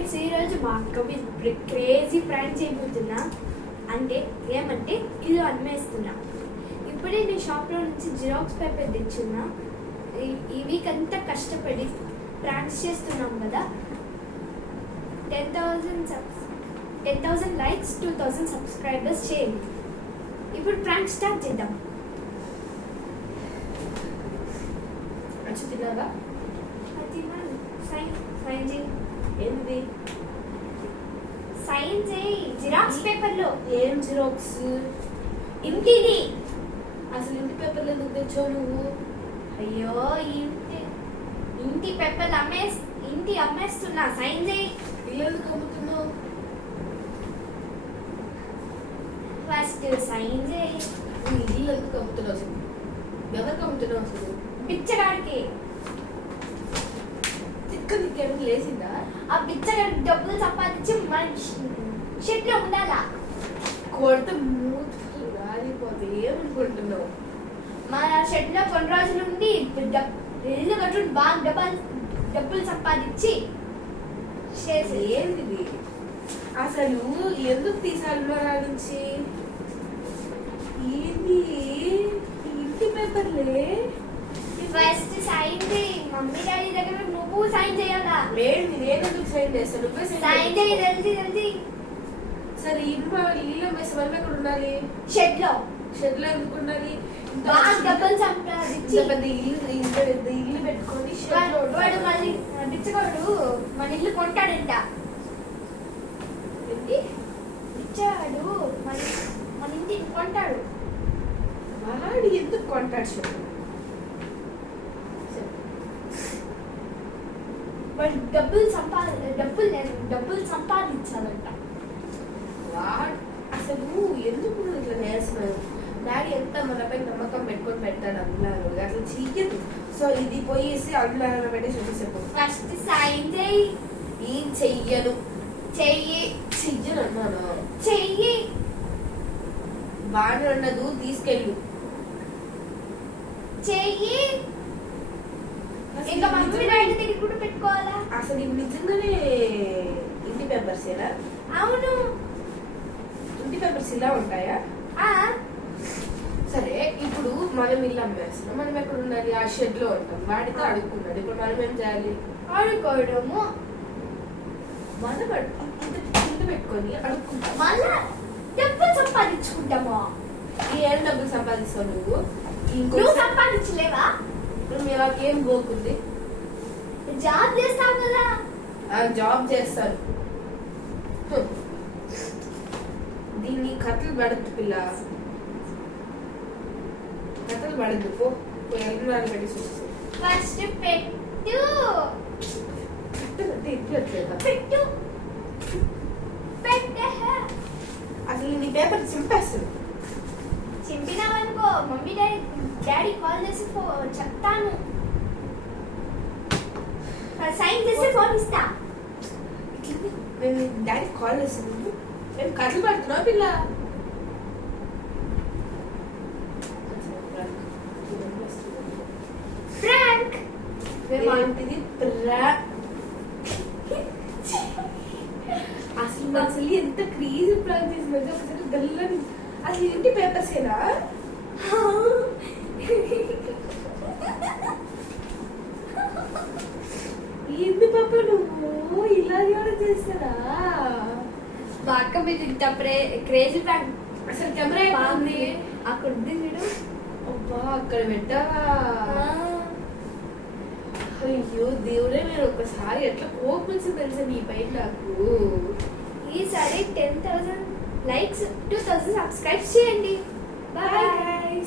Friends, ఈరోజు మా అక్క మీద క్రేజీ ప్రాంక్ చేయబోతున్నా. అంటే ఏమంటే ఇల్లు అమ్మేస్తున్నా. ఇప్పుడే నేను షాప్లో నుంచి జిరాక్స్ పేపర్ తెచ్చున్నా. ఈ వీక్ అంతా కష్టపడి ప్రాంక్స్ చేస్తున్నాం కదా. 10,000 లైక్స్, 2,000 సబ్స్క్రైబర్స్ చేయండి. ఇప్పుడు ప్రాంక్ స్టార్ట్ చేద్దాం. తిన్నావా? సైన్ చేయి. ఏంది సైన్ చేయి జిరాక్స్ పేపర్లో. ఏం జిరాక్స్? ఇంటిది. అసలు ఇంటి పేపర్లు ఎందుకు తెచ్చావు నువ్వు? అయ్యో, ఇంటి పేపర్లు అమ్మేస్తున్నా. సైన్ చేయి. ఇల్లు ఎందుకు అమ్ముతున్నావు? ఫస్ట్ సైన్ చేయి. నువ్వు ఇల్లు ఎందుకు అమ్ముతున్నావు అసలు? ఎవరికి అమ్ముతున్నావు అసలు? బిచ్చగాడికి. నీకేమైనా లేచిందా? ఆ బిచ్చగాడికి డబ్బులు సంపాదించి మన షెట్లో ఉండాలా. కొడితే మూతులు రాలిపోతే ఏమనుకుంటున్నావు? మన షెట్లో కొన్ని రోజులు ఉండి ఇల్లు కట్టుకుని బాగా డబ్బులు సంపాదించి ఏంది అసలు? ఎందుకు తీసాలి నా నుంచి? ఏంది ఇంటి పేపర్లే? ఫస్ట్ సైన్ చేయి. మమ్మీ డాడీ దగ్గర నువ్వు సైన్ చేయాలా? లేదు, నేను ఎందుకు సైన్ చేస్తాను? నువ్వే సైన్ చేయి. తెలిసి సరే, ఇల్లు అమ్మేసి మనం ఎక్కడ ఉండాలి? షెడ్లో ఎందుకు ఉండాలి? బాగా డబ్బులు సంపాదించి పెద్ద ఇల్లు పెట్టుకొని వాడు మళ్ళీ బిచ్చగాడు మన ఇల్లు కొంటాడంట. బిచ్చగాడు మన ఇంటిని కొంటాడు. వాడు ఎందుకు కొంటాడు చెప్పు? వాడు డబ్బులు సంపాదించాలంట. వాడు అసలు ఎందుకు ఇట్లా చేస్తున్నాడు? డాడీ ఎంత మనపై నమ్మకం పెట్టుకొని పెట్టాడు అన్నారు, అట్లా చెయ్యదు. సో ఇది పోయేసి అందులో పెట్టేసి చెప్పు. ఫస్ట్ సైన్ చేయి. ఏం చెయ్యను. చెయ్యను అన్నాను. చెయ్యి. బాగానే ఉండదు, తీసుకెళ్ళు. చెయ్యి. ఇంకా మమ్మీ డాడీ దగ్గర కూడా పెట్టుకోవాలా? అసలు ఇవి నిజంగానే ఇంటి పేపర్స్ ఏనా? అవును, ఇంటి పేపర్స్ ఇలా ఉంటాయా? సరే, ఇప్పుడు మనం ఇల్లు అమ్మేస్తున్నాం. మనం ఎక్కడ ఉండాలి? ఆ షెడ్ లో ఉంటాం. వాడితో అడుక్కున్నాడు. ఇప్పుడు మనం ఏం చేయాలి? ఆడుకోవడము. మనం ఇల్లు పెట్టుకొని అడుక్కుంటాం. మళ్ళా డబ్బులు సంపాదించుకుంటాము. ఏం డబ్బులు సంపాదిస్తావు నువ్వు? నువ్వు సంపాదించలేవా? నాకేం పోకుంది. జాబ్ చేస్తావు కదా. జాబ్ చేస్తాను. దీన్ని కథలు పడద్దు పిల్ల, కథలు పడద్దు. ఎల్లు పెట్టి ఫస్ట్ పెట్టు. పెట్టు. అసలు నీ పేపర్ చింపేస్తుంది. చింపినావనుకో మమ్మీ డాడీ కాల్ చేసి చెప్తాను. సైన్ చేసి ఫోన్ ఇస్తా. నేను డాడీ కాల్ చేస్తాను. నేను కథలు పడుతున్నావు పిల్ల. ఫ్రాంక్. ఏంటిది? అసలు ఎంత క్రీజీ ప్లాన్ చేసిందంటే ఒకసారి గల్లని. అసలు ఇంటి పేపర్స్ ఏనా? ఏంది పాప నువ్వు ఇలా కూడా చేస్తారా? మా అక్క మీద ఇంత క్రేజీ ప్రాంక్. అసలు కెమెరా బాగుంది. అక్కడ ఉంది చూడు. అబ్బా, అక్కడ పెట్టావా? అయ్యో దేవుడే, నేను ఒకసారి ఎట్లా కోపం వచ్చింది తెలుసా నీ పైన నాకు. ఈసారి 10,000 లైక్స్, 2,000 సబ్స్క్రైబ్స్ చేయండి. బాయ్.